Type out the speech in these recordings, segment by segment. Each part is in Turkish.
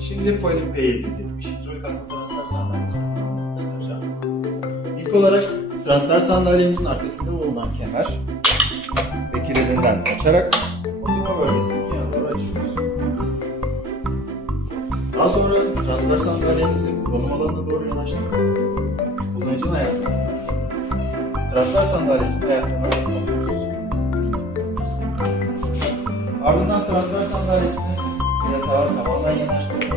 Şimdi Polim P770 hidrolik aslı transfer sandalyesi. İlk olarak transfer sandalyemizin arkasında bulunan kemer ve kilidиnden açarak oturma bölgesini yana doğru açıyoruz. Daha sonra transfer sandalyemizin kullanım alanına doğru yanaştırıp kullanıcının ayaklarını transfer sandalyesinin ayaklarına alıyoruz. Ardından transfer sandalyesini yatağa tamamen yanaştırıp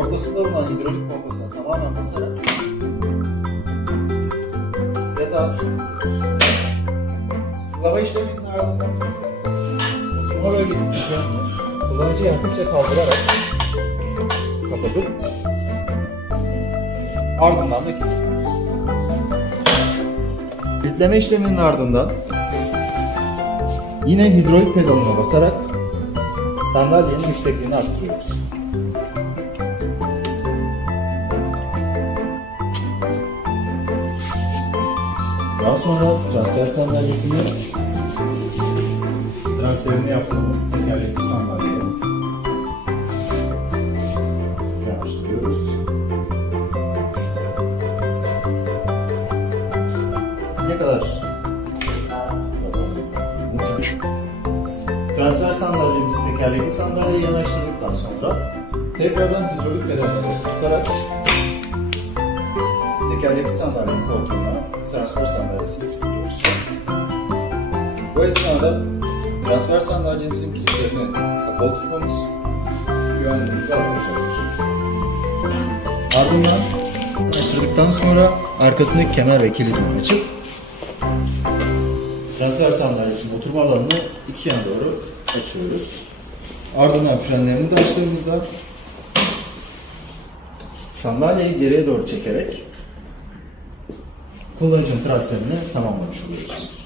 ortasında bulunan hidrolik pompasına tamamen basarak yatağı sıfırlıyoruz. Sıfırlama işleminin ardından oturma bölgesinin yanını kullanıcıyı hafifçe kaldırarak kapatıp ardından da kilitliyoruz. Kilitleme işleminin ardından yine hidrolik pedalına basarak sandalyenin yüksekliğini arttırıyoruz. Daha sonra transfer sandalyesini transferini yaptığımız tekerlekli sandalyeye yanaştırıyoruz. Ne kadar? Transfer sandalyemizi tekerlekli sandalyeye yanaştırdıktan sonra tekrardan hidrolik pedalına basıp tutarak tekerlekli sandalyenin koltuğuna transfer sandalyesini sıfırlıyoruz. Bu esnada transfer sandalyemizin kilitlerini kapalı tutmamız güvenliğimizi artmıştır. Ardından açtırdıktan sonra arkasındaki kemer ve kilidini açıp transfer sandalyesinin oturma alanını iki yana doğru açıyoruz. Ardından frenlerini de açtığımızda sandalyeyi geriye doğru çekerek kullanıcının transferini tamamlamış oluyoruz.